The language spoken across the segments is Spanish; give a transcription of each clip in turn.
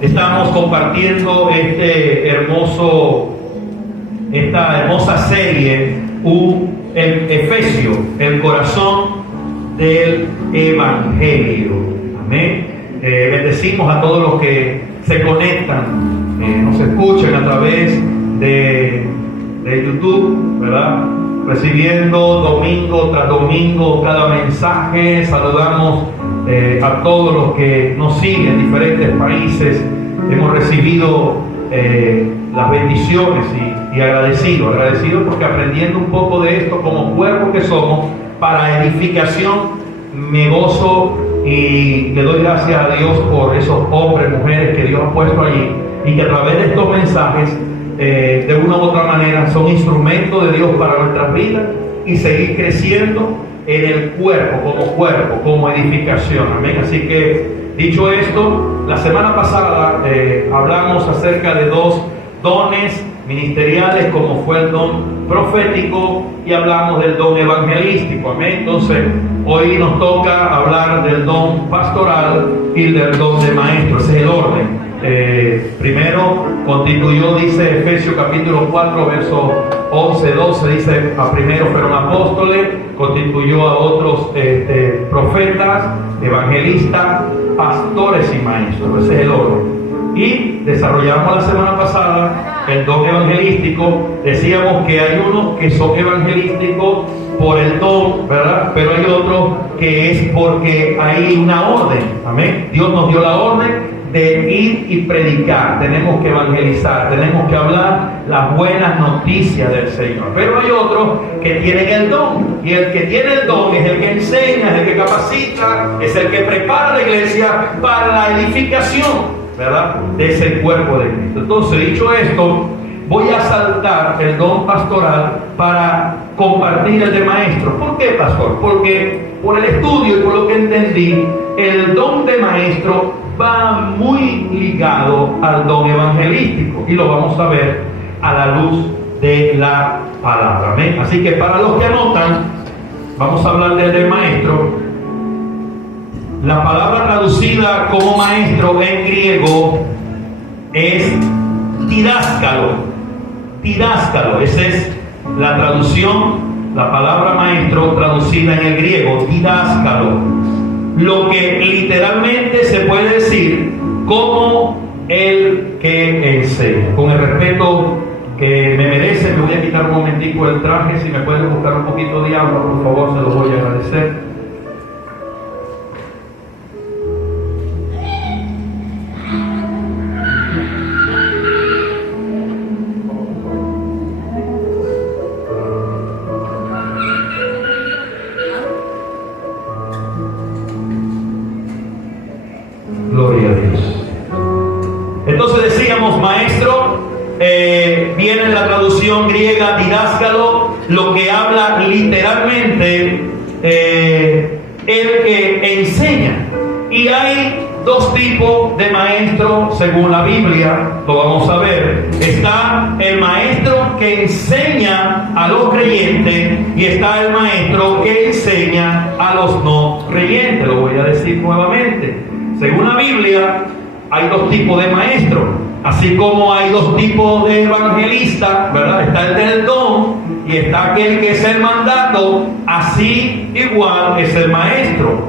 Estamos compartiendo esta hermosa serie, el Efesio, el corazón del Evangelio. Amén. Bendecimos a todos los que se conectan, nos escuchan a través de YouTube, ¿verdad? Recibiendo domingo tras domingo cada mensaje. Saludamos a todos los que nos siguen en diferentes países. Hemos recibido las bendiciones y agradecido porque aprendiendo un poco de esto como cuerpo que somos para edificación, me gozo y le doy gracias a Dios por esos hombres, mujeres que Dios ha puesto allí y que a través de estos mensajes de una u otra manera son instrumentos de Dios para nuestras vidas y seguir creciendo en el cuerpo, como edificación. Amén. Así que, dicho esto, la semana pasada hablamos acerca de dos dones ministeriales, como fue el don profético y hablamos del don evangelístico. Amén. Entonces, hoy nos toca hablar del don pastoral y del don de maestro. Ese es el orden. Primero constituyó, dice Efesios capítulo 4 versos 11, 12, dice: a primero fueron apóstoles, constituyó a otros profetas, evangelistas, pastores y maestros. Ese es el orden. Y desarrollamos la semana pasada el don evangelístico. Decíamos que hay unos que son evangelísticos por el don, ¿verdad? Pero hay otros que es porque hay una orden. Amén. Dios nos dio la orden de ir y predicar. Tenemos que evangelizar, tenemos que hablar las buenas noticias del Señor. Pero hay otros que tienen el don, y el que tiene el don es el que enseña, es el que capacita, es el que prepara la iglesia para la edificación, ¿verdad?, de ese cuerpo de Cristo. Entonces, dicho esto, voy a saltar el don pastoral para compartir el de maestro. ¿Por qué, pastor? Porque por el estudio y por lo que entendí, el don de maestro va muy ligado al don evangelístico y lo vamos a ver a la luz de la palabra. ¿Amén? Así que para los que anotan, vamos a hablar del de maestro. La palabra traducida como maestro en griego es didáskalo. Didáskalo, esa es la traducción, la palabra maestro traducida en el griego, didáskalo. Lo que literalmente se puede decir como el que enseña. Con el respeto que me merece, me voy a quitar un momentico el traje. Si me pueden buscar un poquito de agua, por favor, se los voy a agradecer. Gloria a Dios. Entonces decíamos maestro, viene en la traducción griega didáskalo, lo que habla literalmente el que enseña. Y hay dos tipos de maestro según la Biblia, lo vamos a ver. Está el maestro que enseña a los creyentes y está el maestro que enseña a los no creyentes. Lo voy a decir nuevamente. Según la Biblia, hay dos tipos de maestros, así como hay dos tipos de evangelistas, ¿verdad? Está el del don y está aquel que es el mandato, así igual es el maestro.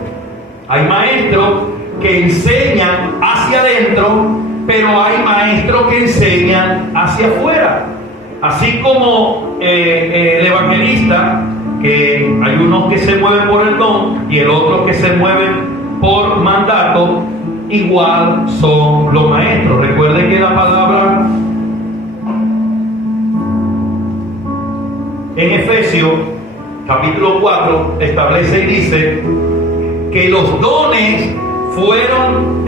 Hay maestros que enseñan hacia adentro, pero hay maestros que enseñan hacia afuera. Así como el evangelista, que hay unos que se mueven por el don y el otro que se mueven por mandato, igual son los maestros. Recuerden que la palabra en Efesios capítulo 4 establece y dice que los dones fueron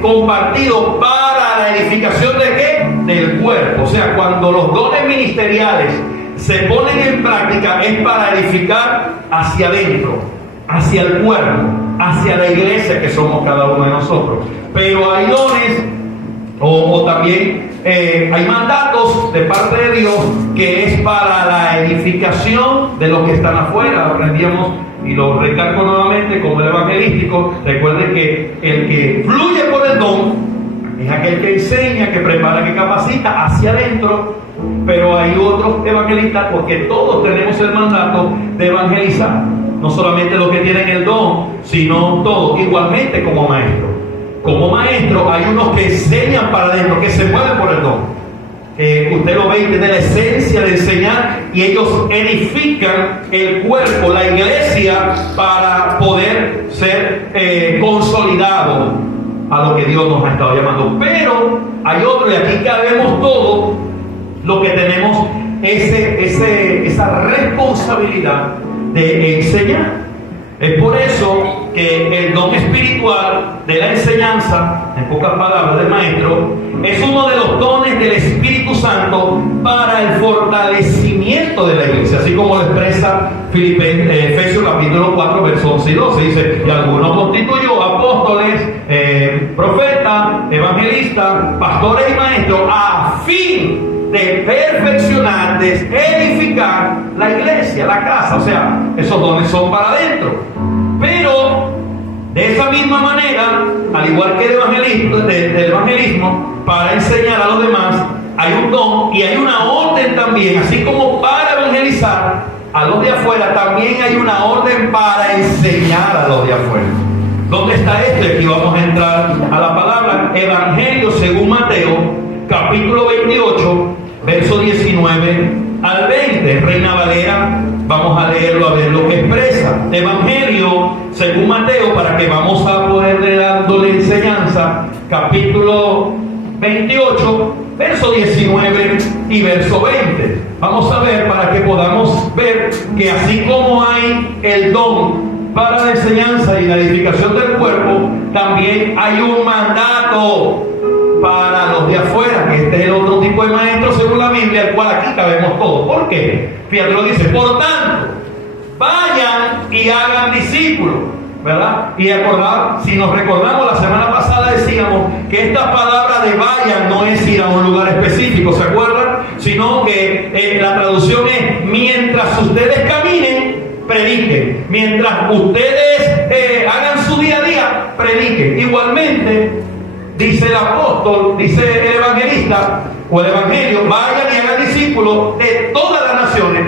compartidos para la edificación ¿de qué? Del cuerpo. O sea, cuando los dones ministeriales se ponen en práctica es para edificar hacia adentro, hacia el cuerpo, hacia la iglesia que somos cada uno de nosotros. Pero hay dones o también hay mandatos de parte de Dios que es para la edificación de los que están afuera. Aprendíamos, y lo recalco nuevamente como el evangelístico. Recuerden que el que fluye por el don es aquel que enseña, que prepara, que capacita hacia adentro. Pero hay otros evangelistas, porque todos tenemos el mandato de evangelizar, no solamente los que tienen el don, sino todos, igualmente como maestro. Como maestro hay unos que enseñan para adentro, que se mueven por el don. Usted lo ve y tiene la esencia de enseñar, y ellos edifican el cuerpo, la iglesia, para poder ser consolidado a lo que Dios nos ha estado llamando. Pero hay otro, y aquí cabemos todos los que tenemos esa responsabilidad de enseñar. Es por eso que el don espiritual de la enseñanza, en pocas palabras del maestro, es uno de los dones del Espíritu Santo para el fortalecimiento de la iglesia, así como lo expresa Efesios capítulo 4, versos 11 y 12. Dice: y algunos constituyó apóstoles, profetas, evangelistas, pastores y maestros, a fin de perfeccionar, de edificar la iglesia, la casa. O sea, esos dones son para adentro. Pero de esa misma manera, al igual que del evangelismo, para enseñar a los demás, hay un don y hay una orden también. Así como para evangelizar a los de afuera, también hay una orden para enseñar a los de afuera. ¿Dónde está esto? Aquí vamos a entrar a la palabra. Evangelio según Mateo, capítulo 28, verso 19 al 20, Reina Valera. Vamos a leerlo, a ver lo que expresa. Evangelio según Mateo, para que vamos a poder dándole enseñanza. Capítulo 28, verso 19 y verso 20. Vamos a ver, para que podamos ver que así como hay el don para la enseñanza y la edificación del cuerpo, también hay un mandato para los de afuera, que este es el otro tipo de maestro según la Biblia, el cual aquí cabemos todos. ¿Por qué? Fíjate, lo dice: por tanto, vayan y hagan discípulos, ¿verdad? Y si nos recordamos, la semana pasada decíamos que esta palabra de vayan no es ir a un lugar específico, ¿se acuerdan? Sino que la traducción es: mientras ustedes caminen, prediquen. Mientras ustedes hagan su día a día, prediquen. Igualmente, dice el apóstol, dice el evangelista o el evangelio: vayan y hagan discípulos de todas las naciones.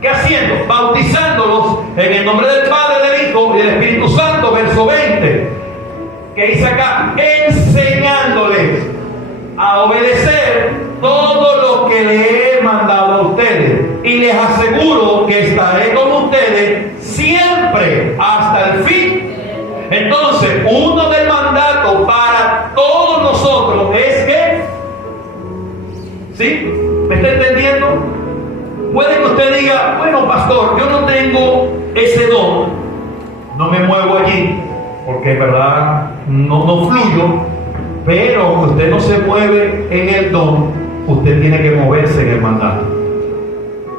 ¿Qué haciendo? Bautizándolos en el nombre del Padre, del Hijo y del Espíritu Santo. Verso 20, que dice acá: enseñándoles a obedecer todo lo que les he mandado a ustedes, y les aseguro que estaré con ustedes siempre hasta el fin. Entonces, uno del mandato para todos nosotros es que, ¿sí? ¿Me está entendiendo? Puede que usted diga: bueno, pastor, yo no tengo ese don, no me muevo allí, porque es verdad, no fluyo. Pero aunque usted no se mueve en el don, usted tiene que moverse en el mandato.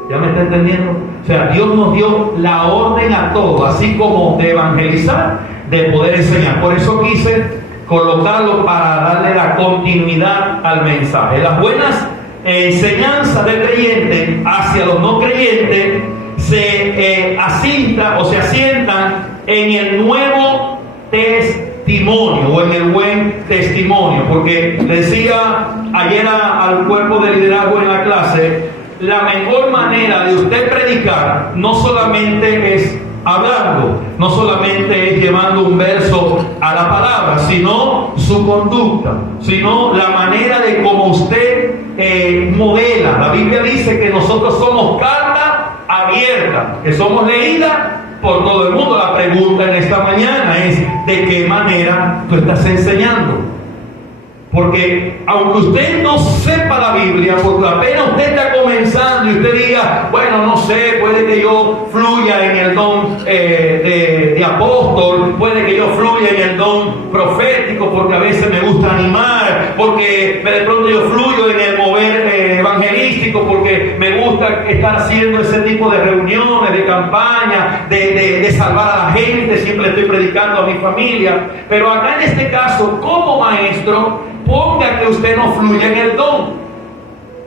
¿Ya me está entendiendo? O sea, Dios nos dio la orden a todos, así como de evangelizar, de poder enseñar. Por eso quise colocarlo, para darle la continuidad al mensaje. Las buenas enseñanzas del creyente hacia los no creyentes se asientan en el nuevo testimonio, o en el buen testimonio. Porque decía ayer al cuerpo de liderazgo en la clase: la mejor manera de usted predicar no solamente es hablando, no solamente es llevando un verso a la palabra, sino su conducta, sino la manera de cómo usted modela. La Biblia dice que nosotros somos carta abierta, que somos leídas por todo el mundo. La pregunta en esta mañana es: ¿de qué manera tú estás enseñando? Porque aunque usted no sepa la Biblia, porque apenas usted está comenzando y usted diga: bueno, no sé, puede que yo fluya en el don de apóstol, puede que yo fluya en el don profético, porque a veces me gusta animar, porque de pronto yo fluyo en el mover evangelístico, porque me gusta estar haciendo ese tipo de reuniones, de campaña, de salvar a la gente, siempre estoy predicando a mi familia. Pero acá en este caso, como maestro, ponga que usted no fluya en el don,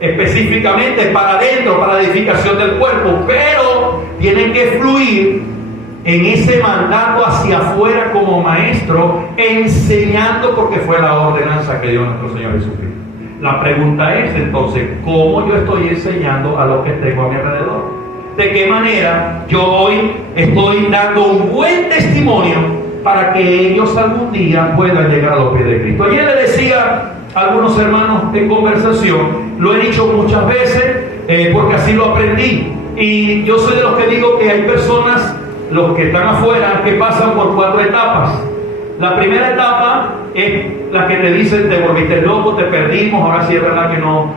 específicamente para adentro, para la edificación del cuerpo, pero tiene que fluir en ese mandato hacia afuera como maestro, enseñando, porque fue la ordenanza que dio nuestro Señor Jesucristo. La pregunta es entonces, ¿cómo yo estoy enseñando a los que tengo a mi alrededor? ¿De qué manera yo hoy estoy dando un buen testimonio para que ellos algún día puedan llegar a los pies de Cristo? Ayer le decía a algunos hermanos en conversación, lo he dicho muchas veces porque así lo aprendí, y yo soy de los que digo que hay personas, los que están afuera, que pasan por 4 etapas. La primera etapa es la que te dicen: te volviste loco, te perdimos, ahora sí es verdad que no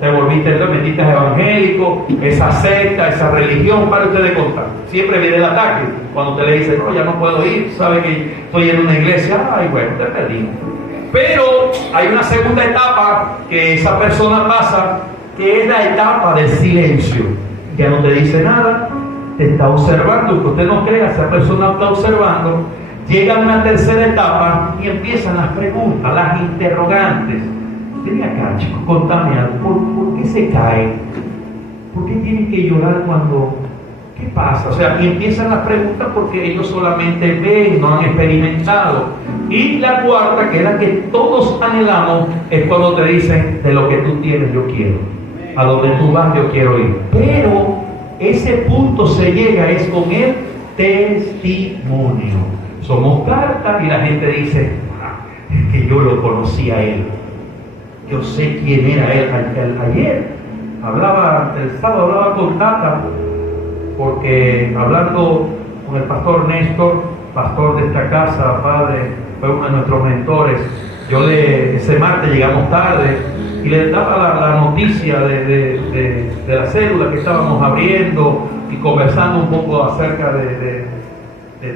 te volviste, te metiste evangélico, esa secta, esa religión, para usted de contar. Siempre viene el ataque, cuando usted le dice: no, ya no puedo ir, sabe que estoy en una iglesia, ay, bueno, te perdimos. Pero hay una segunda etapa que esa persona pasa, que es la etapa del silencio. Ya no te dice nada, te está observando, que usted no crea, esa persona está observando. Llega a una tercera etapa y empiezan las preguntas, las interrogantes. Ven acá, chicos, contame algo. ¿Por qué se caen? ¿Por qué tienen que llorar cuando... ¿Qué pasa? O sea, y empiezan las preguntas porque ellos solamente ven, no han experimentado. Y la cuarta, que es la que todos anhelamos, es cuando te dicen: de lo que tú tienes yo quiero, a donde tú vas yo quiero ir. Pero ese punto se llega es con el testimonio. Somos cartas y la gente dice: es que yo lo conocí a él, yo sé quién era él. Ayer el sábado hablaba con Tata, porque hablando con el pastor Néstor, pastor de esta casa, padre, fue uno de nuestros mentores. Ese martes llegamos tarde y le daba la noticia de la célula que estábamos abriendo y conversando un poco acerca de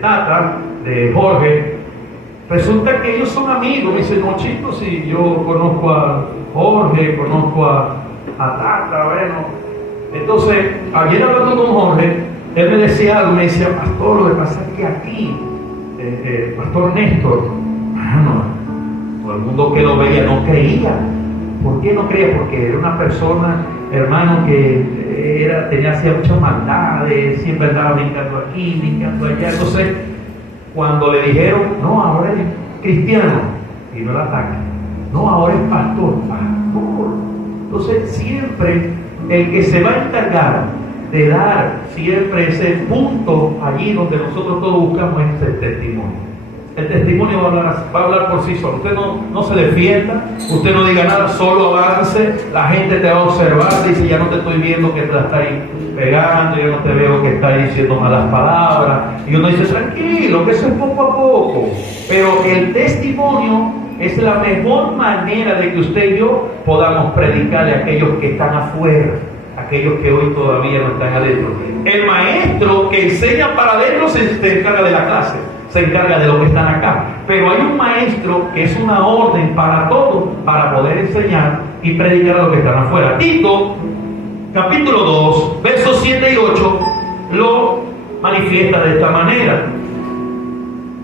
Tata, de Jorge. Resulta que ellos son amigos. Me dicen: no, chicos, si yo conozco a Jorge, conozco a Tata, bueno. Entonces, ayer hablando con Jorge, él me decía algo, me decía: pastor, lo que pasa es que aquí, pastor Néstor, todo el mundo que lo veía no creía. ¿Por qué no creía? Porque era una persona, hermano, que hacía muchas maldades, siempre andaba brincando aquí, brincando allá. Entonces, cuando le dijeron: no, ahora es cristiano, y no el ataque, no, ahora es pastor. Entonces, siempre el que se va a encargar de dar siempre ese punto allí donde nosotros todos buscamos es el testimonio. El testimonio va a hablar por sí solo. Usted no se defienda, usted no diga nada, solo avance. La gente te va a observar, dice: ya no te estoy viendo que te la estás pegando, yo no te veo que estás diciendo malas palabras. Y uno dice: tranquilo, que eso es poco a poco. Pero el testimonio es la mejor manera de que usted y yo podamos predicarle a aquellos que están afuera, aquellos que hoy todavía no están adentro. El maestro que enseña para adentro se encarga de la clase, se encarga de los que están acá. Pero hay un maestro que es una orden para todos, para poder enseñar y predicar a los que están afuera. Tito, capítulo 2, versos 7 y 8, lo manifiesta de esta manera.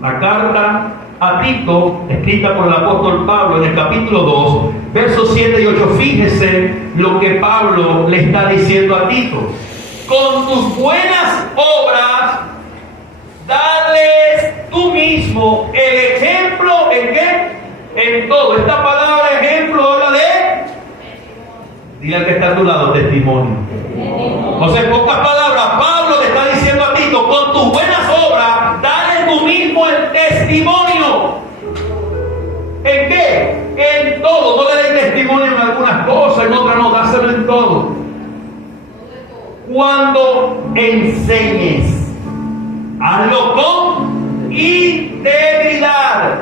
La carta a Tito, escrita por el apóstol Pablo, en el capítulo 2, versos 7 y 8. Fíjese lo que Pablo le está diciendo a Tito: con tus buenas obras, dales tú mismo el ejemplo. ¿En qué? En todo. Esta palabra ejemplo habla de... Dile al que está a tu lado: testimonio. O sea, en pocas palabras, Pablo le está diciendo a Tito: con tus buenas obras, dale tú mismo el testimonio. ¿En qué? En todo. No le des testimonio en algunas cosas, en otras no, dáselo en todo. Cuando enseñes, hazlo con integridad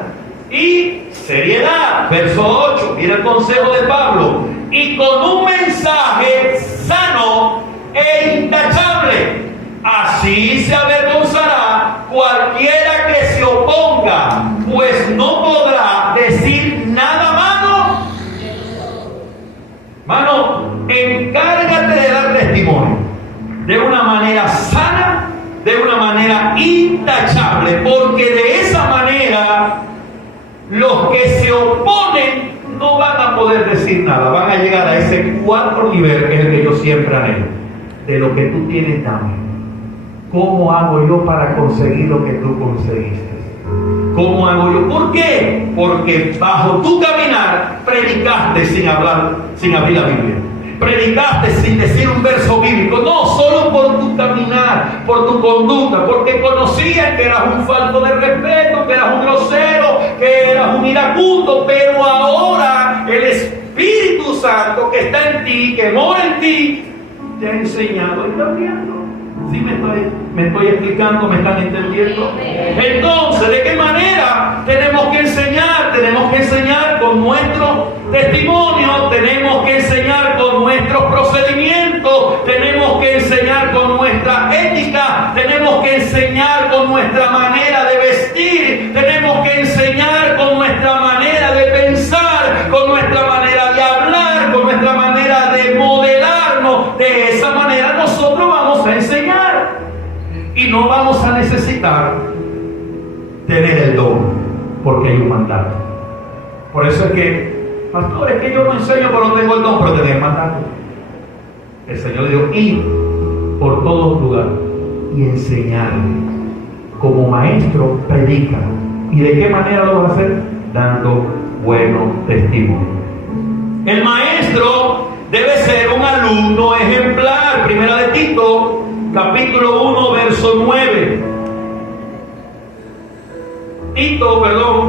y seriedad. Verso 8, mira el consejo de Pablo: y con un mensaje sano e intachable. Así se avergonzará cualquiera que se oponga, pues no podrá decir nada malo. Mano, encárgate de dar testimonio de una manera sana, de una manera intachable, porque de esa manera los que se oponen no van a poder decir nada, van a llegar a ese cuarto nivel que es el que yo siempre anhelo: de lo que tú tienes, dame. ¿cómo hago yo para conseguir lo que tú conseguiste? ¿Cómo hago yo? ¿Por qué? Porque bajo tu caminar predicaste sin abrir la Biblia. Predicaste sin decir un verso bíblico. No, solo por tu caminar, por tu conducta, porque conocías que eras un falto de respeto, que eras un grosero, que eras un iracundo, pero ahora el Espíritu Santo que está en ti, que mora en ti, te ha enseñado y cambiando. ¿Sí me estoy explicando? ¿Me están entendiendo? Entonces, ¿de qué manera tenemos que enseñar? Tenemos que enseñar con nuestro testimonio, tenemos que enseñar con nuestros procedimientos, tenemos que enseñar con nuestra ética, tenemos que enseñar con nuestra manera de vestir, tenemos que enseñar con nuestra manera de pensar, con nuestra manera de hablar, con nuestra manera de modelarnos. De esa manera nosotros vamos a enseñar y no vamos a necesitar tener el don, porque hay un mandato. Por eso es que, pastor, es que yo no enseño porque no tengo el don, pero tenía el mandato. El Señor dijo: ir por todos lugares y enseñar. Como maestro, predica. ¿Y de qué manera lo vas a hacer? Dando buenos testimonios. El maestro debe ser un alumno ejemplar. Primera de Tito, capítulo 1, verso 9.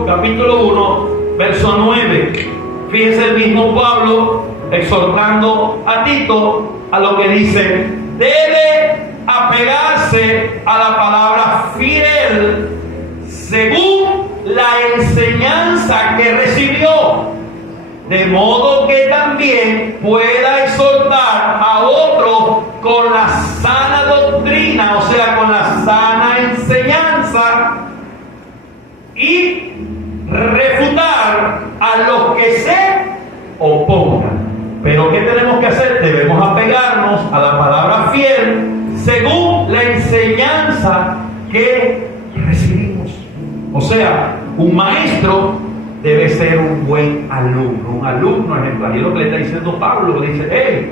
Capítulo 1, verso 9. Fíjense el mismo Pablo exhortando a Tito a lo que dice: debe apegarse a la palabra fiel según la enseñanza que recibió, de modo que también pueda exhortar a otros con la sana doctrina, o sea, con la sana enseñanza, y refutar a los que se opongan. Pero ¿qué tenemos que hacer? Debemos apegarnos a la palabra fiel según la enseñanza que recibimos. O sea, un maestro debe ser un buen alumno, un alumno ejemplar. Y es lo que le está diciendo Pablo. Le dice: hey,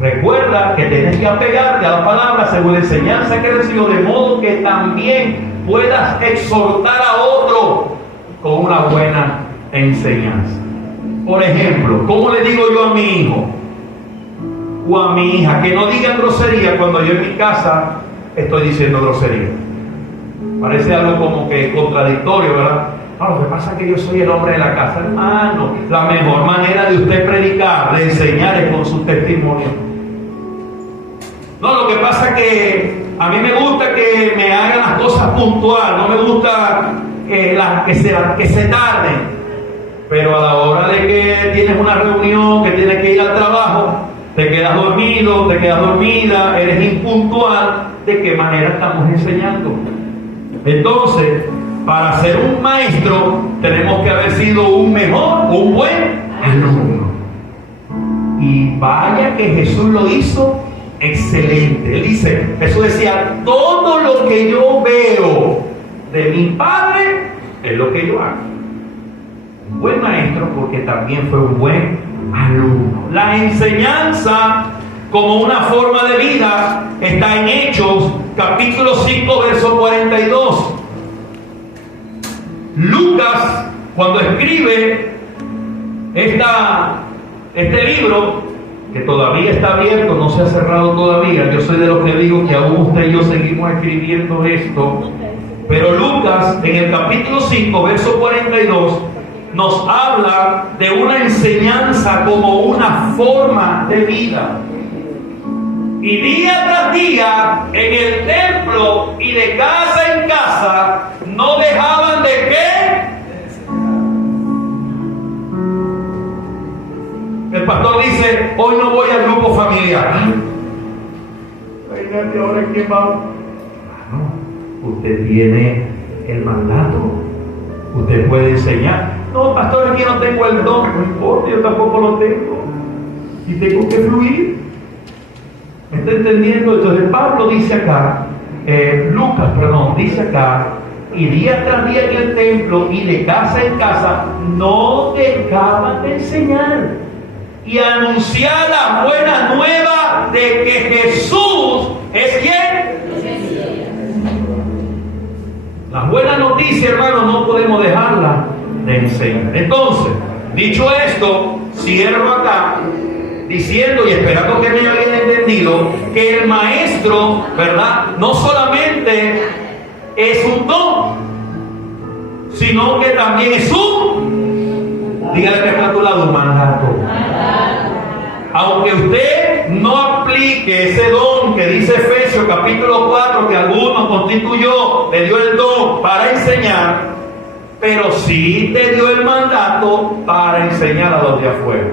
recuerda que tienes que apegarte a la palabra según la enseñanza que recibió, de modo que también puedas exhortar a otro con una buena enseñanza. Por ejemplo, ¿cómo le digo yo a mi hijo o a mi hija que no digan grosería cuando yo en mi casa estoy diciendo grosería? Parece algo como que contradictorio, ¿verdad? No, lo que pasa es que yo soy el hombre de la casa. Hermano, la mejor manera de usted predicar, de enseñar, es con sus testimonios. No, lo que pasa es que a mí me gusta que me hagan las cosas puntual, no me gusta que se tarden. Pero a la hora de que tienes una reunión, que tienes que ir al trabajo, te quedas dormido, te quedas dormida, eres impuntual, ¿de qué manera estamos enseñando? Entonces, para ser un maestro, tenemos que haber sido un buen alumno. Y vaya que Jesús lo hizo excelente. Él dice, Jesús decía: todo lo que yo veo de mi Padre es lo que yo hago. Un buen maestro porque también fue un buen alumno. La enseñanza como una forma de vida está en Hechos, capítulo 5, verso 42. Lucas, cuando escribe este libro, que todavía está abierto, no se ha cerrado todavía, yo soy de los que digo que aún usted y yo seguimos escribiendo esto, pero Lucas, en el capítulo 5, verso 42, nos habla de una enseñanza como una forma de vida. Y día tras día, en el templo y de casa en casa, no dejaban de ¿qué? El pastor dice: hoy no voy al grupo familiar. Oigan, ¿y ahora quién va? No, usted tiene el mandato. Usted puede enseñar. No, pastor, aquí no tengo el don. No importa, yo tampoco lo tengo. Y tengo que fluir. ¿Me está entendiendo? Entonces Pablo dice acá, Lucas, dice acá: y día tras día en el templo y de casa en casa no dejaban de enseñar y anunciar la buena nueva de que Jesús es ¿quién? Las buenas noticias, hermanos, no podemos dejarlas de enseñar. Entonces, dicho esto, cierro acá diciendo y esperando que me hayan entendido que el maestro, ¿verdad?, no solamente es un don, sino que también es dígale que está a tu lado, un mandato. Aunque usted no aplique ese don que dice Efesios capítulo 4, que alguno constituyó, le dio el don para enseñar, pero sí te dio el mandato para enseñar a los de afuera.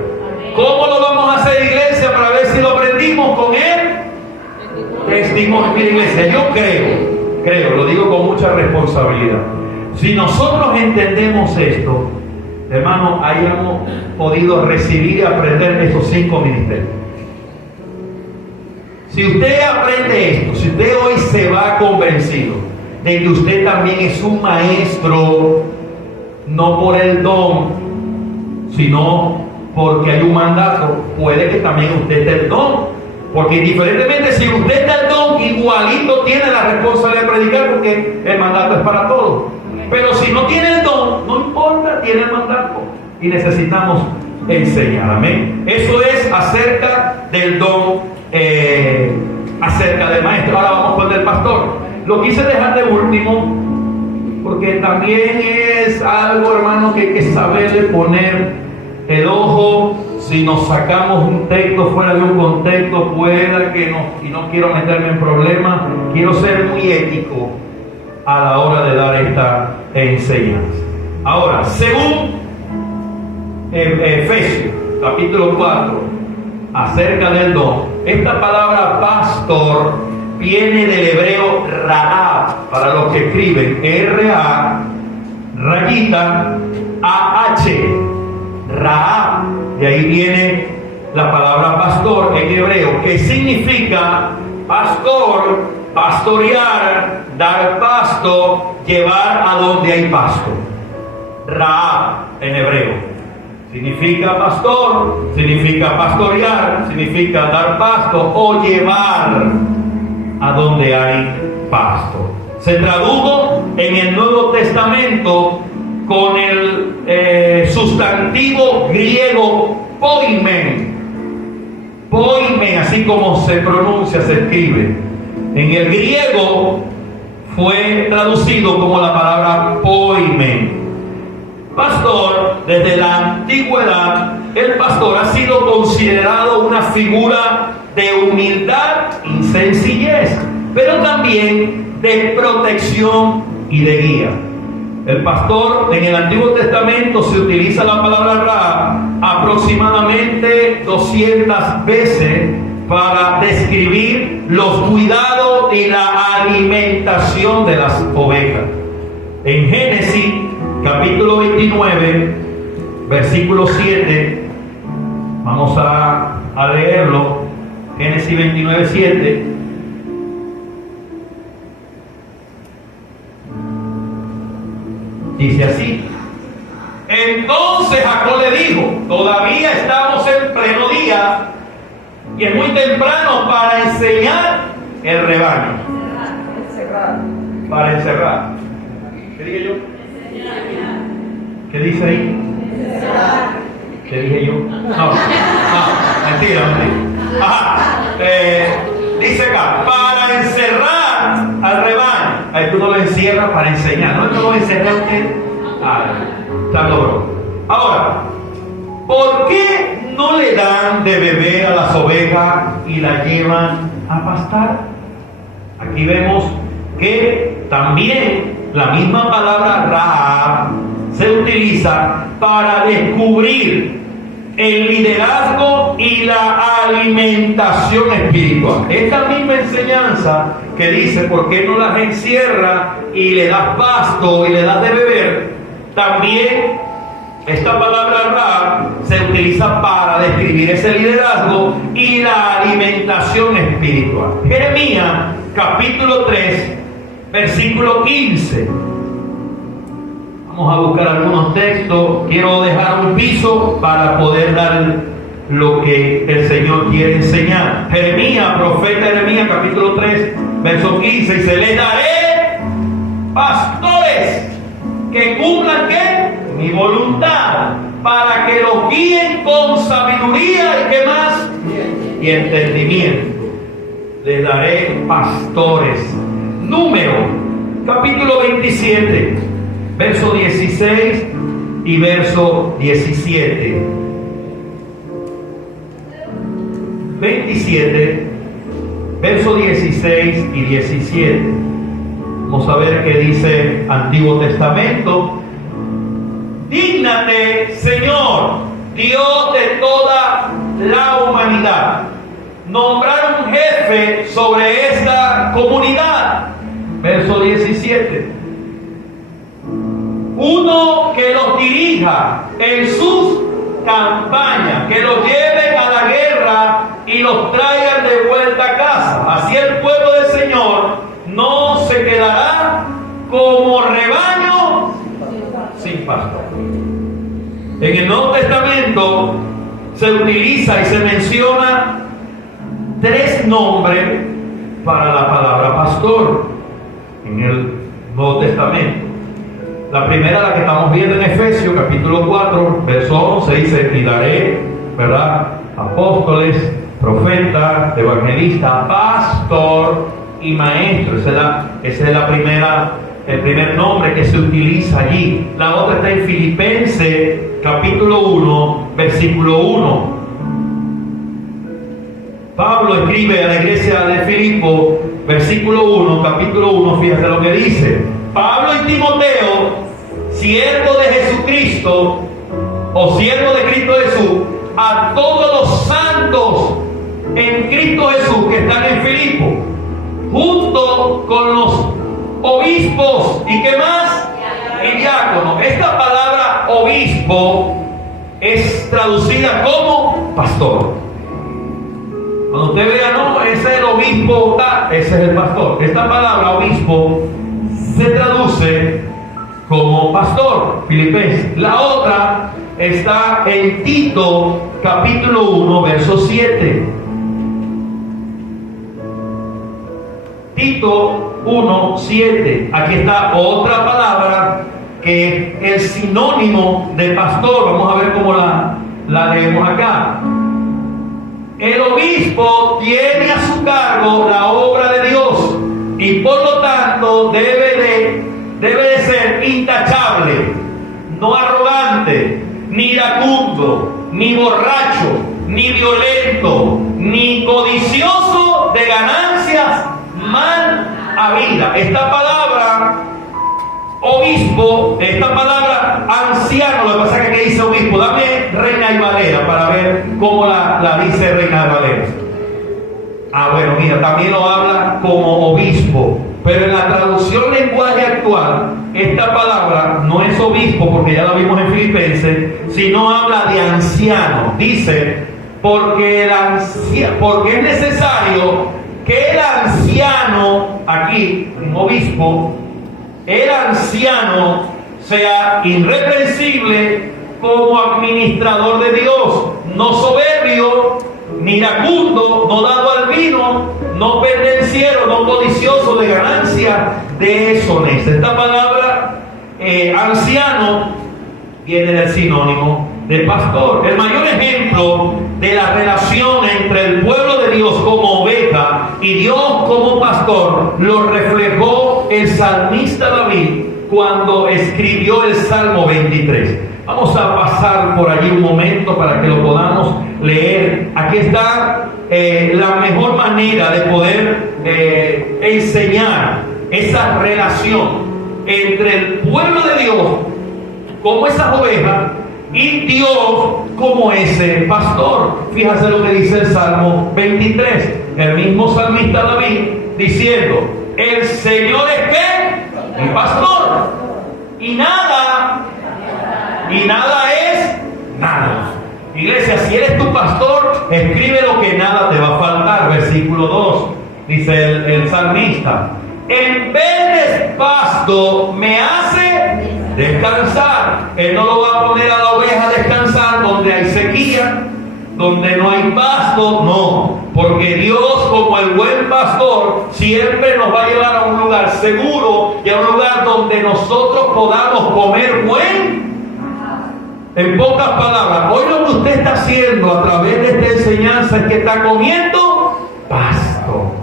¿Cómo lo vamos a hacer, iglesia, para ver si lo aprendimos con él? Testimonio. Mira, iglesia, yo creo, lo digo con mucha responsabilidad. Si nosotros entendemos esto, hermano, hayamos podido recibir y aprender estos 5 ministerios. Si usted aprende esto, si usted hoy se va convencido de que usted también es un maestro, no por el don, sino porque hay un mandato, puede que también usted esté el don. Porque indiferentemente si usted está el don, igualito tiene la responsabilidad de predicar, porque el mandato es para todos. Pero si no tiene el don, no importa, tiene el mandato. Y necesitamos enseñar. Amén. Eso es acerca del don, acerca del maestro. Ahora vamos con el pastor. Lo quise dejar de último, porque también es algo, hermano, que hay que saberle poner el ojo. Si nos sacamos un texto fuera de un contexto, pueda que no, y no quiero meterme en problemas, quiero ser muy ético a la hora de dar esta enseñanza. Ahora, según Efesios capítulo 4, acerca del don, esta palabra pastor viene del hebreo Raab, para los que escriben R-A rayita A-H, Raab, de ahí viene la palabra pastor en hebreo, que significa pastor, pastorear, dar pasto, llevar a donde hay pasto. Raab en hebreo significa pastor, significa pastorear, significa dar pasto o llevar a donde hay pasto. Se tradujo en el Nuevo Testamento con el sustantivo griego poimen. Poimen, así como se pronuncia, se escribe. En el griego fue traducido como la palabra poimen. Pastor, desde la antigüedad, el pastor ha sido considerado una figura de humildad y sencillez, pero también de protección y de guía. El pastor, en el Antiguo Testamento se utiliza la palabra Ra aproximadamente 200 veces para describir los cuidados y la alimentación de las ovejas. En Génesis capítulo 29, versículo 7, vamos a leerlo. Génesis 29, 7. Dice así: entonces Jacob le dijo, todavía estamos en pleno día y es muy temprano para enseñar el rebaño. Para encerrar. ¿Qué dije yo? ¿Qué dice ahí? ¿Qué dije yo? No, mentira. Dice acá, para encerrar al rebaño. Ahí tú no lo encierras para enseñar, no lo encerras usted. Está logrado. Ahora, ¿por qué no le dan de beber a las ovejas y la llevan a pastar? Aquí vemos que también la misma palabra Rahab se utiliza para descubrir el liderazgo y la alimentación espiritual. Esta misma enseñanza que dice por qué no las encierra y le das pasto y le das de beber, también esta palabra Rahab se utiliza para describir ese liderazgo y la alimentación espiritual. Jeremías capítulo 3 versículo 15. Vamos a buscar algunos textos. Quiero dejar un piso para poder dar lo que el Señor quiere enseñar. Jeremías, profeta Jeremías, capítulo 3, verso 15. Dice: les daré pastores que cumplan ¿qué? Mi voluntad, para que los guíen con sabiduría y ¿qué más? Y entendimiento. Les daré pastores. Número, capítulo 27, verso 16 y verso 17. 27, verso 16 y 17. Vamos a ver qué dice Antiguo Testamento. Dígnate, Señor, Dios de toda la humanidad, nombrar un jefe sobre esta comunidad. Verso 17. Uno que los dirija en sus campañas, que los lleven a la guerra y los traigan de vuelta a casa. Así el pueblo del Señor no se quedará como rebaño sin pastor. En el Nuevo Testamento se utiliza y se menciona 3 nombres para la palabra pastor en el Nuevo Testamento. La primera, la que estamos viendo en Efesios, capítulo 4, verso 11, dice: y daré, ¿verdad?, apóstoles, profetas, evangelistas, pastor y maestro. Ese es el primer nombre que se utiliza allí. La otra está en Filipenses, capítulo 1, versículo 1. Pablo escribe a la iglesia de Filipo, versículo 1, capítulo 1, fíjate lo que dice: Pablo y Timoteo, siervo de Jesucristo, o siervo de Cristo Jesús, a todos los santos en Cristo Jesús que están en Filipo, junto con los obispos, ¿y qué más? Y diáconos. Esta palabra obispo es traducida como pastor. Cuando usted vea, no, ese es el obispo, ese es el pastor. Esta palabra obispo se traduce como pastor. Filipenses. La otra está en Tito, capítulo 1, verso 7. Tito 1, 7. Aquí está otra palabra que es el sinónimo de pastor. Vamos a ver cómo la leemos acá. El obispo tiene a su cargo la obra de Dios y por lo tanto debe de ser intachable, no arrogante, ni iracundo, ni borracho, ni violento, ni codicioso de ganancias mal habida. Esta palabra obispo, esta palabra anciano, lo que pasa es que aquí dice obispo. Dame Reina y Valera para ver cómo la dice Reina y Valera. Bueno, mira, también lo habla como obispo, pero en la traducción lenguaje actual, esta palabra no es obispo, porque ya la vimos en Filipenses, sino habla de anciano. Dice, porque es necesario que el anciano, aquí, un obispo, el anciano sea irreprensible como administrador de Dios, no soberbio, ni iracundo, no dado al vino, no pendenciero, no codicioso de ganancia deshonesta. Esta palabra anciano viene del sinónimo de pastor. El mayor ejemplo de la relación entre el pueblo de Dios como oveja y Dios como pastor lo reflejó el salmista David cuando escribió el Salmo 23. Vamos a pasar por allí un momento para que lo podamos leer. Aquí está la mejor manera de poder enseñar esa relación entre el pueblo de Dios como esas ovejas y Dios como ese pastor. Fíjate lo que dice el Salmo 23, el mismo salmista David diciendo: el Señor es ¿qué? Mi pastor, y nada es nada. Iglesia, si eres tu pastor, escribe lo que nada te va a faltar. Versículo 2, dice el salmista: en verdes pasto me hace descansar. Él no lo va a poner a la oveja a descansar donde hay sequía, donde no hay pasto, no. Porque Dios, como el buen pastor, siempre nos va a llevar a un lugar seguro y a un lugar donde nosotros podamos comer buen. En pocas palabras, hoy lo que usted está haciendo a través de esta enseñanza es que está comiendo pasto.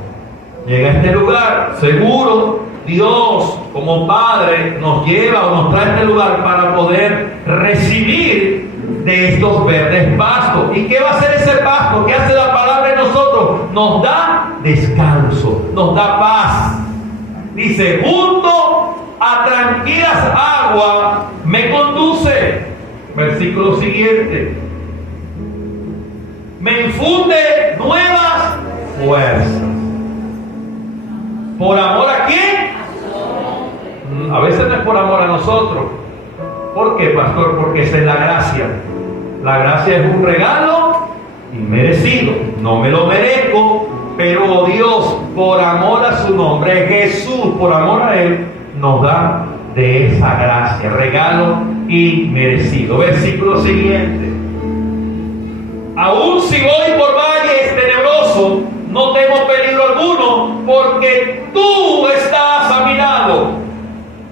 Llega a este lugar seguro. Dios, como Padre, nos lleva o nos trae a este lugar para poder recibir de estos verdes pastos. ¿Y qué va a hacer ese pasto? ¿Qué hace la palabra en nosotros? Nos da descanso, nos da paz. Dice, junto a tranquilas aguas me conduce. Versículo siguiente. Me infunde nuevas fuerzas. ¿Por amor a quién? A veces no es por amor a nosotros. ¿Por qué, pastor? Porque esa es la gracia. La gracia es un regalo inmerecido. No me lo merezco, pero Dios, por amor a su nombre, Jesús, por amor a Él, nos da de esa gracia, regalo inmerecido. Versículo siguiente. Aún si voy por valles tenebrosos, no temo peligro alguno, porque tú estás a mi lado.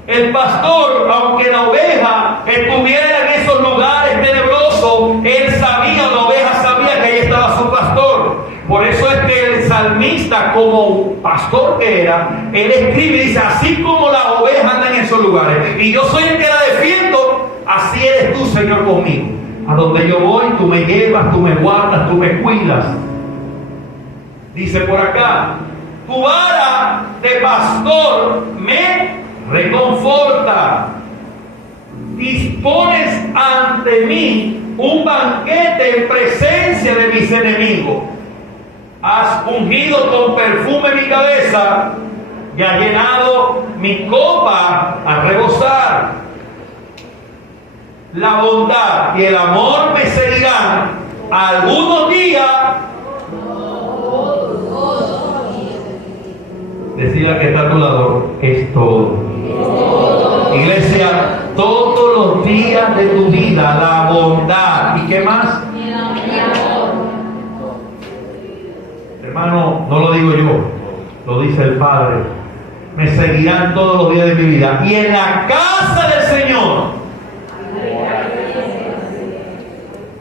El pastor, aunque la oveja estuviera en esos lugares tenebrosos, él sabía, la oveja sabía que ahí estaba su pastor. Por eso es que el salmista, como pastor que era, él escribe y dice, así como la oveja anda en esos lugares, y yo soy el que la defiendo, así eres tú, Señor, conmigo. A donde yo voy, tú me llevas, tú me guardas, tú me cuidas. Dice por acá, tu vara de pastor me reconforta. Dispones ante mí un banquete en presencia de mis enemigos. Has ungido con perfume mi cabeza y has llenado mi copa a rebosar. La bondad y el amor me seguirán algunos días. Decía que está a tu lado, es todo. Iglesia, todos los días de tu vida, la bondad. ¿Y qué más? Hermano, no lo digo yo, lo dice el Padre. Me seguirán todos los días de mi vida. Y en la casa del Señor.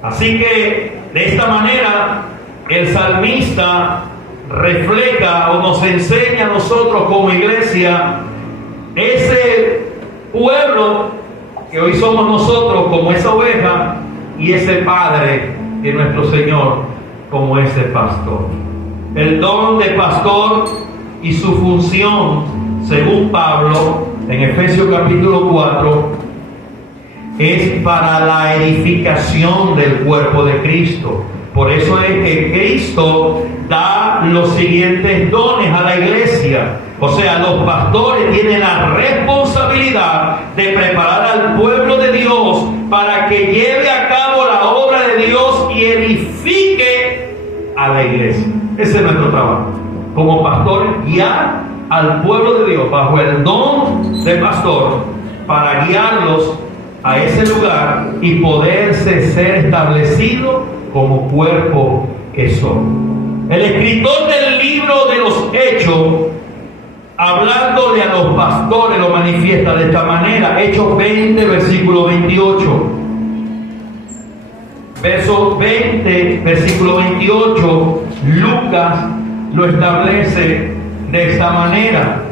Así que, de esta manera, el salmista refleja o nos enseña a nosotros como iglesia ese pueblo que hoy somos nosotros como esa oveja y ese Padre que es nuestro Señor como ese pastor. El don de pastor y su función, según Pablo en Efesios capítulo 4, es para la edificación del cuerpo de Cristo. Por eso es que Cristo da los siguientes dones a la iglesia. O sea, los pastores tienen la responsabilidad de preparar al pueblo de Dios para que lleve a cabo la obra de Dios y edifique a la iglesia. Ese es nuestro trabajo. Como pastores, guiar al pueblo de Dios bajo el don de pastor para guiarlos a ese lugar y poderse ser establecido como cuerpo que son. El escritor del libro de los Hechos, hablándole a los pastores, lo manifiesta de esta manera. Hechos 20, versículo 28. Verso 20, versículo 28, Lucas lo establece de esta manera.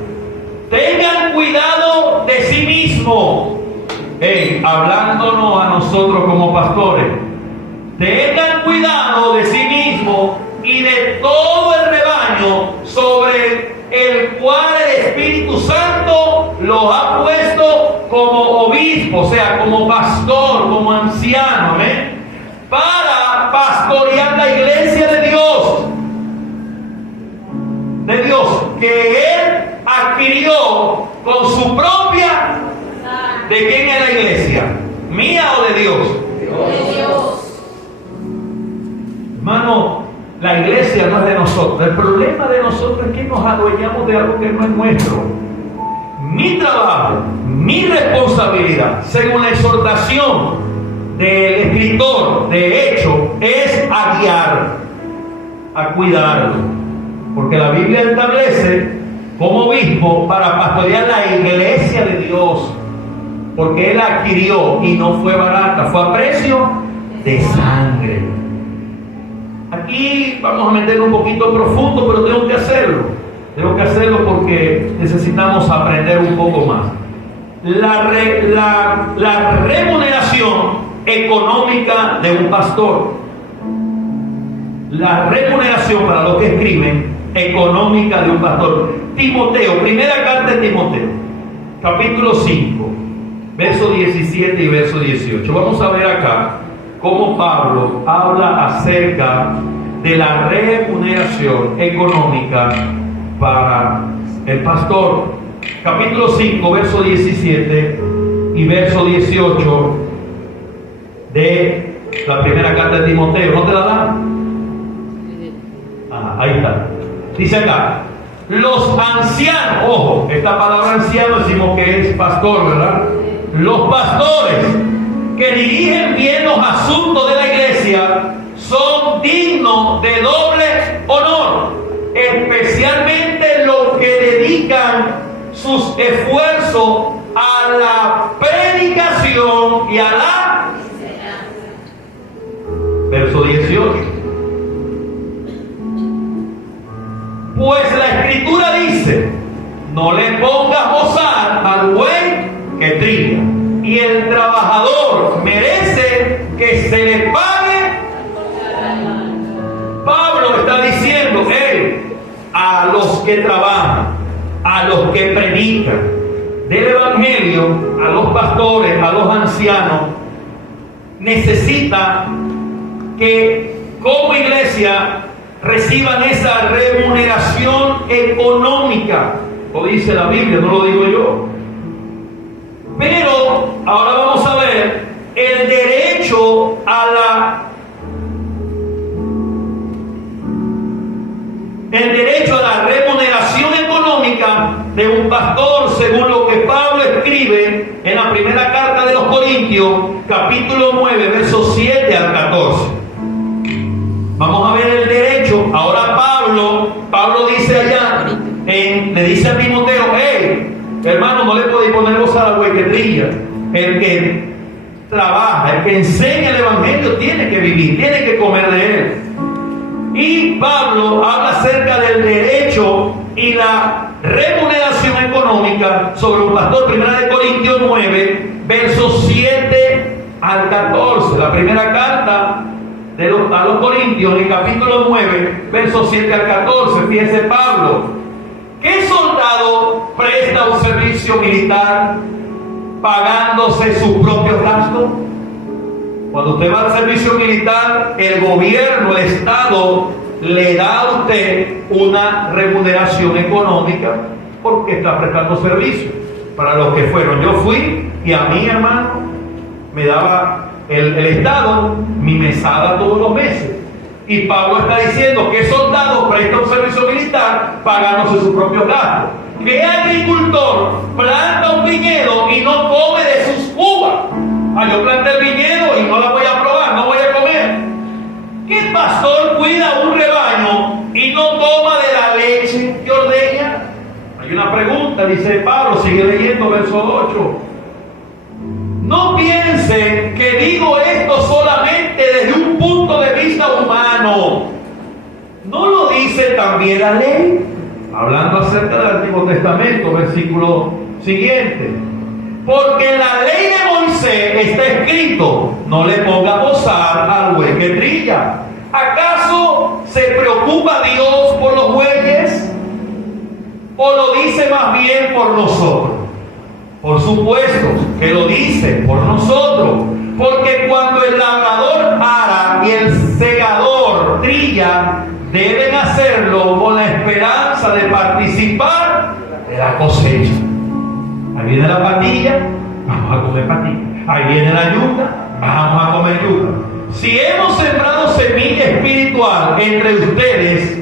Tengan cuidado de sí mismos. Hablándonos a nosotros como pastores. Tengan cuidado de sí mismos y de todo el rebaño sobre el cual el Espíritu Santo los ha puesto como obispo, o sea, como pastor, como anciano, para pastorear la iglesia de Dios, que Él adquirió con su propia. ¿De quién es la iglesia? ¿Mía o de Dios? De Dios. Hermano, la iglesia no es de nosotros. El problema de nosotros es que nos adueñamos de algo que no es nuestro. Mi trabajo, mi responsabilidad, según la exhortación del escritor, de hecho, es a guiar, a cuidarlo. Porque la Biblia establece como obispo para pastorear la iglesia de Dios. Porque él adquirió y no fue barata, fue a precio de sangre. Aquí vamos a meter un poquito profundo, pero tengo que hacerlo. Tengo que hacerlo porque necesitamos aprender un poco más. La remuneración económica de un pastor. La remuneración, para los que escriben, económica de un pastor. Timoteo, primera carta de Timoteo, capítulo 5, verso 17 y verso 18. Vamos a ver acá cómo Pablo habla acerca de la remuneración económica para el pastor. Capítulo 5, verso 17 y verso 18 de la primera carta de Timoteo. ¿No te la dan? Ahí está. Dice acá, los ancianos, ojo, esta palabra anciano decimos que es pastor, ¿verdad? Los pastores que dirigen bien los asuntos de la iglesia son dignos de doble honor, especialmente los que dedican sus esfuerzos a la predicación y a la verso 18. Pues la escritura dice: no le pongas bozal al buey que trilla, y el trabajador merece que se le pague. Pablo está diciendo a los que trabajan, a los que predican del evangelio, a los pastores, a los ancianos, necesita que como iglesia reciban esa remuneración económica. Lo dice la Biblia, no lo digo yo. Pero ahora vamos a ver el derecho a la remuneración económica de un pastor, según lo que Pablo escribe en la primera carta de los Corintios, capítulo 9, versos 7 al 14. Vamos a ver el derecho. Ahora Pablo dice allá, le dice a Timoteo: hermano, no le podéis poner bozal al buey que trilla. El que trabaja, el que enseña el evangelio, tiene que vivir, tiene que comer de él. Y Pablo habla acerca del derecho y la remuneración económica sobre un pastor. Primera de Corintios 9, versos 7 al 14. La primera carta a los Corintios, en el capítulo 9, versos 7 al 14. Fíjese Pablo: ¿qué soldado presta un servicio militar pagándose sus propios gastos? Cuando usted va al servicio militar, el gobierno, el Estado, le da a usted una remuneración económica porque está prestando servicio. Para los que fueron, yo fui y a mí, hermano, me daba el Estado mi mesada todos los meses. Y Pablo está diciendo que soldado presta un servicio militar pagándose sus propios gastos. ¿Qué agricultor planta un viñedo y no come de sus uvas? Yo planté el viñedo y no la voy a probar, no voy a comer. ¿Qué pastor cuida un rebaño y no toma de la leche que ordeña? Hay una pregunta, dice Pablo, sigue leyendo verso 8. No piensen que digo esto solamente desde un punto de vista humano. ¿No lo dice también la ley? Hablando acerca del Antiguo Testamento, versículo siguiente. Porque en la ley de Moisés está escrito: no le ponga bozal al buey que trilla. ¿Acaso se preocupa Dios por los bueyes? ¿O lo dice más bien por nosotros? Por supuesto que lo dice por nosotros. Porque cuando el labrador ara y el segador trilla, deben hacerlo con la esperanza de participar de la cosecha. Ahí viene la patilla, vamos a comer patilla. Ahí viene la yuca, vamos a comer yuca. Si hemos sembrado semilla espiritual entre ustedes,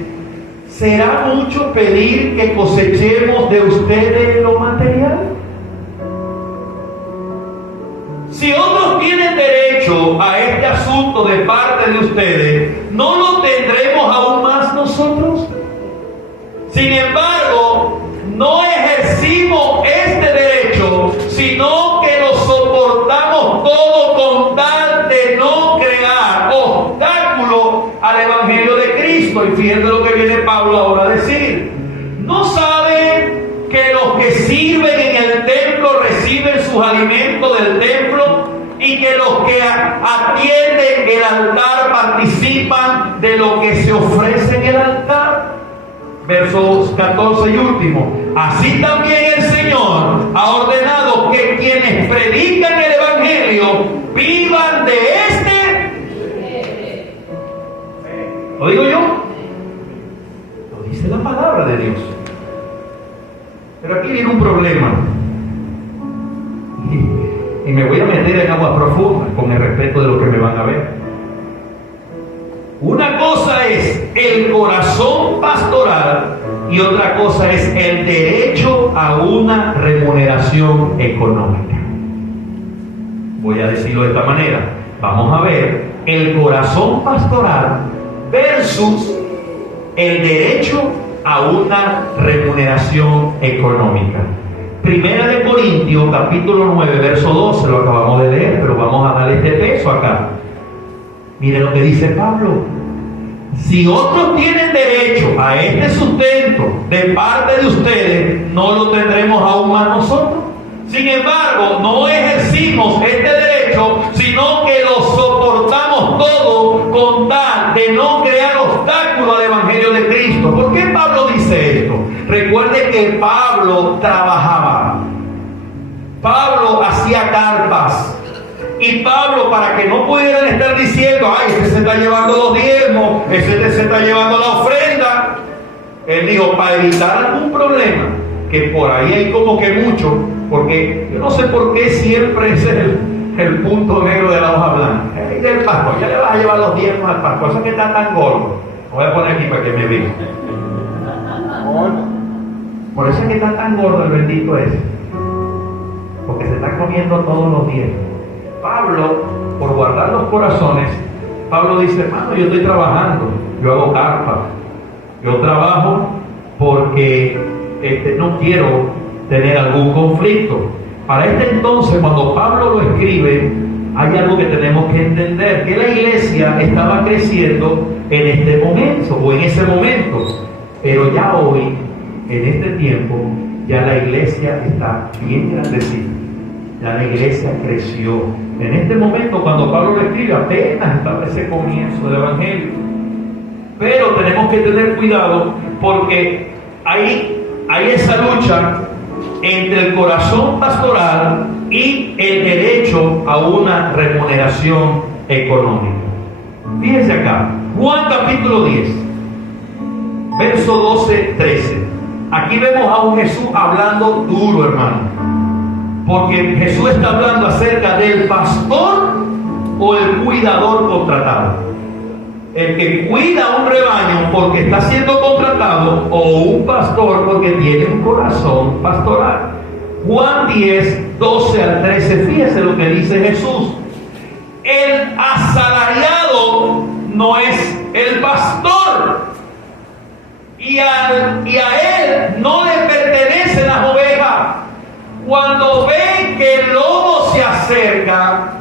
¿será mucho pedir que cosechemos de ustedes lo material? Si otros tienen derecho derecho a este asunto de parte de ustedes, ¿no lo tendremos aún más nosotros? Sin embargo, no ejercimos este derecho, sino que lo soportamos todo con tal de no crear obstáculos al Evangelio de Cristo. Y fíjense lo que viene Pablo ahora a decir. ¿No saben que los que sirven en el templo reciben sus alimentos del templo y que los que atienden el altar participan de lo que se ofrece en el altar? Versos 14 y último. Así también el Señor ha ordenado que quienes predican el Evangelio vivan de este. ¿Lo digo yo? Lo dice la palabra de Dios. Pero aquí viene un problema. Y me voy a meter en aguas profundas con el respeto de lo que me van a ver. Una cosa es el corazón pastoral y otra cosa es el derecho a una remuneración económica. Voy a decirlo de esta manera. Vamos a ver el corazón pastoral versus el derecho a una remuneración económica. Primera de Corintios, capítulo 9, verso 12, lo acabamos de leer, pero vamos a darle este peso acá. Miren lo que dice Pablo. Si otros tienen derecho a este sustento de parte de ustedes, ¿no lo tendremos aún más nosotros? Sin embargo, no ejercimos este derecho, sino que lo soportamos todo con tal de no crear obstáculos al Evangelio de Cristo. ¿Por qué Pablo dice esto? Recuerde que Pablo trabajaba. Pablo hacía carpas. Y Pablo, para que no pudieran estar diciendo, ay, este se está llevando los diezmos, este se está llevando la ofrenda, él dijo, para evitar algún problema, que por ahí hay como que mucho, porque yo no sé por qué siempre ese es el punto negro de la hoja blanca. Del pastor, ya le vas a llevar los diezmos al pastor, eso que está tan gordo. Lo voy a poner aquí para que me vean. Por eso es que está tan gordo el bendito ese, porque se está comiendo todos los diezmos. Pablo, por guardar los corazones, Pablo dice, hermano, yo estoy trabajando, yo hago carpas, yo trabajo porque no quiero tener algún conflicto. Para este entonces, cuando Pablo lo escribe, hay algo que tenemos que entender, que la iglesia estaba creciendo en este momento, o en ese momento, pero ya hoy, en este tiempo, ya la iglesia está bien grandecida. Ya la iglesia creció. En este momento, cuando Pablo lo escribe, apenas estaba ese comienzo del Evangelio. Pero tenemos que tener cuidado porque hay esa lucha entre el corazón pastoral y el derecho a una remuneración económica. Fíjense acá, Juan capítulo 10, verso 12, 13. Aquí vemos a un Jesús hablando duro, hermano. Porque Jesús está hablando acerca del pastor o el cuidador contratado. El que cuida un rebaño porque está siendo contratado, o un pastor porque tiene un corazón pastoral. Juan 10, 12 al 13, fíjese lo que dice Jesús. El asalariado no es el pastor, y a él no le pertenecen las ovejas. Cuando ven que el lobo se acerca,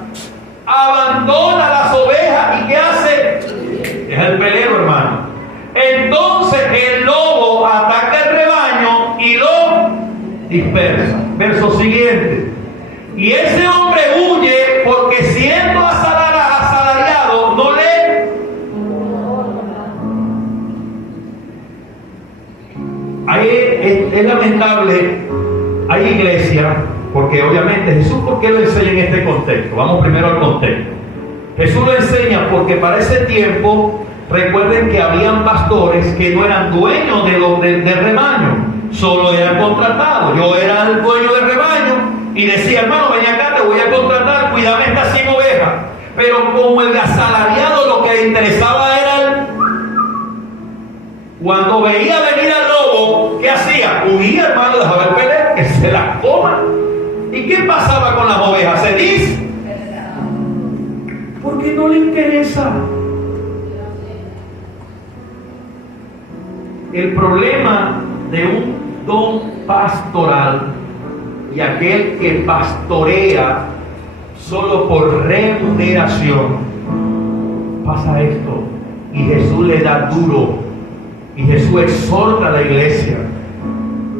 abandona las ovejas y ¿qué hace? Es el pelero, hermano. Entonces el lobo ataca el rebaño y lo dispersa. Verso siguiente. Y ese hombre huye porque siendo asalariado no le... Ahí es lamentable. Hay iglesia, porque obviamente Jesús, ¿por qué lo enseña en este contexto? Vamos primero al contexto. Jesús lo enseña porque para ese tiempo, recuerden que habían pastores que no eran dueños del rebaño, solo eran contratados. Yo era el dueño del rebaño y decía, hermano, ven acá, te voy a contratar, cuídame estas 100 ovejas. Pero como el asalariado lo que le interesaba era cuando veía venir al lobo, ¿qué hacía? Huía, hermano, dejaba el pelea, que se las coma. ¿Y qué pasaba con las ovejas? Se dice. le interesa. El problema de un don pastoral y aquel que pastorea solo por remuneración, pasa esto, y Jesús le da duro, y Jesús exhorta a la iglesia.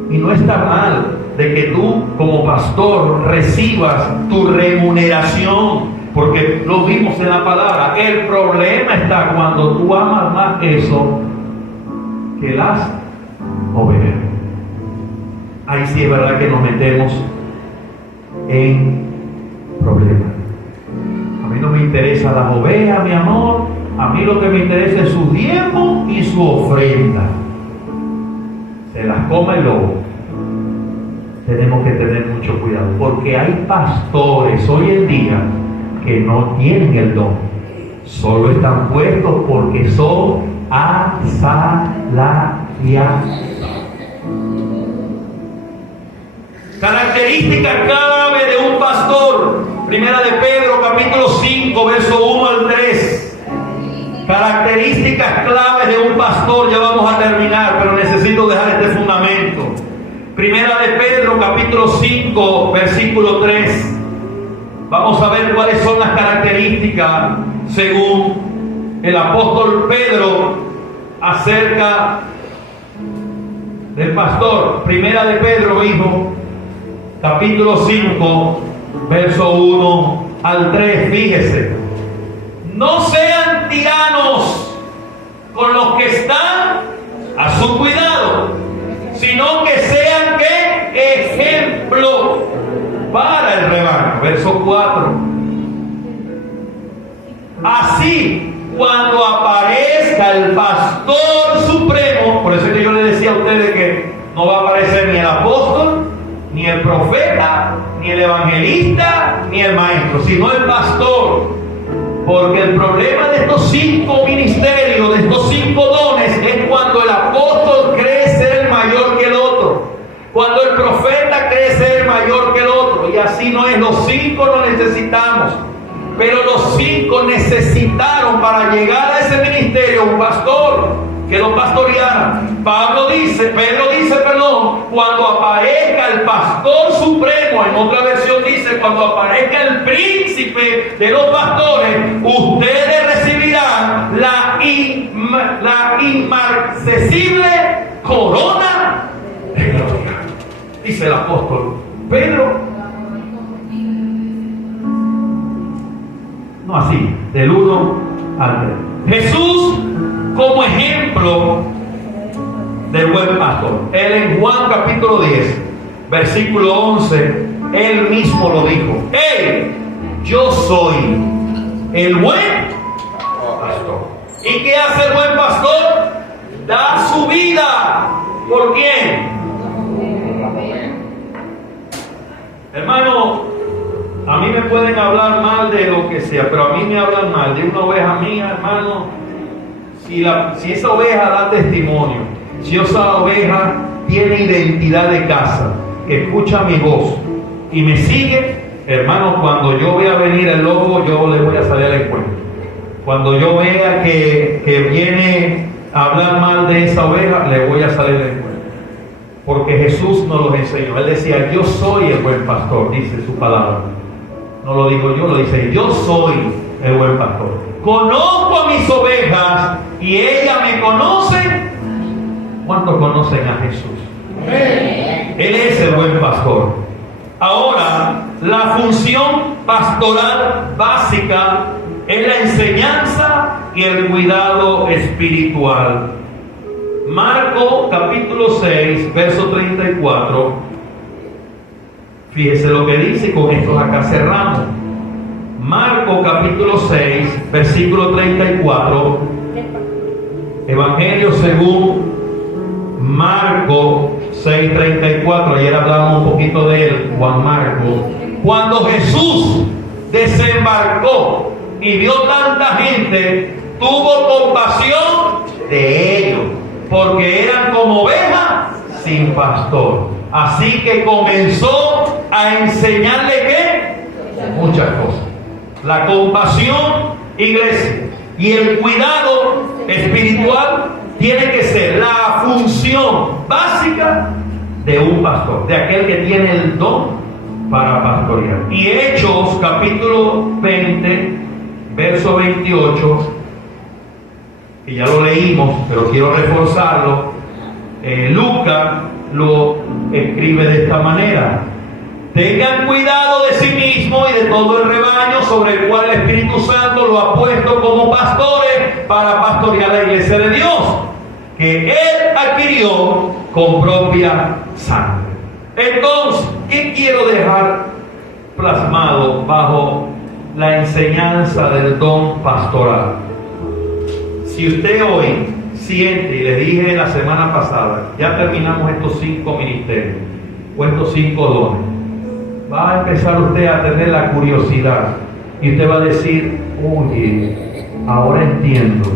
Y no está mal de que tú como pastor recibas tu remuneración, porque lo vimos en la palabra. El problema está cuando tú amas más eso que las ovejas. Ahí sí es verdad que nos metemos en problemas. A mí no me interesa las ovejas, mi amor. A mí lo que me interesa es su diezmo y su ofrenda. Se las come el lobo. Tenemos que tener mucho cuidado, porque hay pastores hoy en día que no tienen el don, solo están puestos porque son asalariados. Características clave de un pastor. Primera de Pedro, capítulo 5, verso 1 al 3. Características claves de un pastor. Ya vamos a terminar, pero necesito dejar este fundamento. Primera de Pedro, capítulo 5, versículo 3. Vamos a ver cuáles son las características según el apóstol Pedro acerca del pastor. Primera de Pedro, hijo, capítulo 5, verso 1 al 3. Fíjese: no sean tiranos con los que están a su cuidado, sino que sean ¿qué? Ejemplo para el rebaño. Verso 4. Así, cuando aparezca el pastor supremo, por eso es que yo le decía a ustedes que no va a aparecer ni el apóstol, ni el profeta, ni el evangelista, ni el maestro, sino el pastor. Porque el problema de estos 5 ministerios, de estos 5 dones, es cuando el apóstol cree ser el mayor que el otro, cuando el profeta cree ser el mayor que el otro, y así no es. Los 5 lo necesitamos, pero los 5 necesitaron para llegar a ese ministerio un pastor que lo pastoreara. Pedro dice, cuando aparezca el pastor supremo, en otra versión dice, cuando aparezca el príncipe de los pastores, ustedes recibirán la inmarcesible corona de gloria. Dice el apóstol Pedro, no así, del 1 al 3. Jesús como ejemplo del buen pastor. Él en Juan capítulo 10, versículo 11, él mismo lo dijo: yo soy el buen pastor. ¿Y qué hace el buen pastor? Da su vida. ¿Por quién? Hermano, a mí me pueden hablar mal de lo que sea, pero a mí me hablan mal de una oveja mía, hermano. Si esa oveja da testimonio, si esa oveja tiene identidad de casa, que escucha mi voz y me sigue, hermano, cuando yo vea venir el lobo, yo le voy a salir al encuentro. Cuando yo vea que viene a hablar mal de esa oveja, le voy a salir al encuentro. Porque Jesús nos lo enseñó. Él decía: yo soy el buen pastor, dice su palabra. No lo digo yo, lo dice: yo soy el buen pastor. Conozco a mis ovejas y ella me conoce. ¿Cuántos conocen a Jesús? Él es el buen pastor. Ahora, la función pastoral básica es la enseñanza y el cuidado espiritual. Marcos capítulo 6, verso 34. Fíjese lo que dice, y con esto acá cerramos. Marcos capítulo 6, versículo 34. Evangelio según Marcos 6:34. Ayer hablamos un poquito de él, Juan Marcos. Cuando Jesús desembarcó y vio tanta gente, tuvo compasión de ellos, porque eran como ovejas sin pastor. Así que comenzó a enseñarle ¿qué? Muchas cosas. La compasión iglesia. Y el cuidado espiritual tiene que ser la función básica de un pastor, de aquel que tiene el don para pastorear. Y Hechos capítulo 20, verso 28, que ya lo leímos, pero quiero reforzarlo. Lucas lo escribe de esta manera: tengan cuidado de sí mismo y de todo el rebaño sobre el cual el Espíritu Santo lo ha puesto como pastores para pastorear la iglesia de Dios, que Él adquirió con propia sangre. Entonces, ¿qué quiero dejar plasmado bajo la enseñanza del don pastoral? Si usted hoy siente, y les dije la semana pasada, ya terminamos estos 5 ministerios o estos 5 dones, va a empezar usted a tener la curiosidad y usted va a decir: oye, ahora entiendo,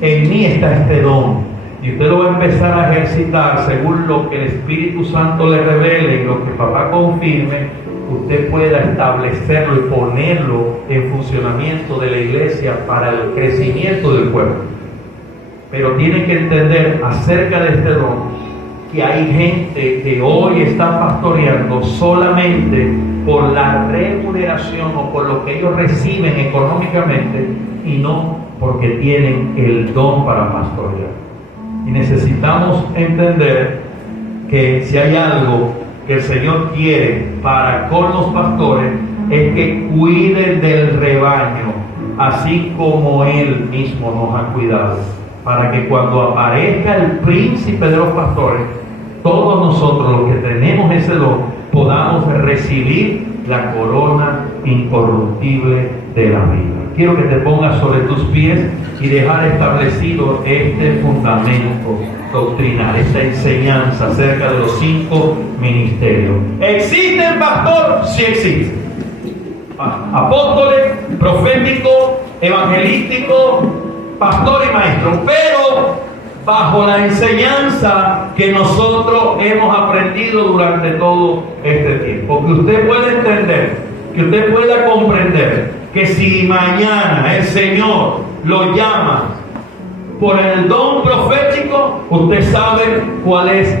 en mí está este don. Y usted lo va a empezar a ejercitar según lo que el Espíritu Santo le revele y lo que papá confirme. Usted pueda establecerlo y ponerlo en funcionamiento de la iglesia para el crecimiento del pueblo. Pero tiene que entender acerca de este don que hay gente que hoy está pastoreando solamente por la remuneración o por lo que ellos reciben económicamente, y no porque tienen el don para pastorear. Y necesitamos entender que si hay algo que el Señor quiere para con los pastores, es que cuiden del rebaño, así como Él mismo nos ha cuidado, para que cuando aparezca el príncipe de los pastores, todos nosotros los que tenemos ese don podamos recibir la corona incorruptible de la vida. Quiero que te pongas sobre tus pies y dejar establecido este fundamento doctrinal, esta enseñanza acerca de los 5 ministerios. ¿Existe el pastor? Sí existe. Apóstoles, profético, evangelístico, pastor y maestro, pero bajo la enseñanza que nosotros hemos aprendido durante todo este tiempo. Que usted pueda entender, que usted pueda comprender que si mañana el Señor lo llama por el don profético, usted sabe cuál es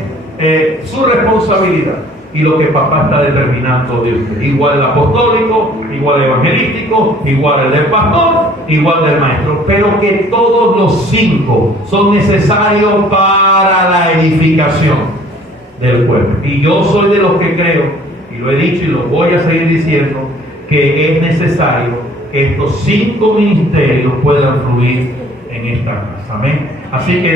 su responsabilidad y lo que papá está determinando de usted. Igual el apostólico, igual el evangelístico, igual el del pastor, igual del maestro, pero que todos los 5 son necesarios para la edificación del pueblo. Y yo soy de los que creo, y lo he dicho y lo voy a seguir diciendo, que es necesario que estos 5 ministerios puedan fluir en esta casa. Amén. Así que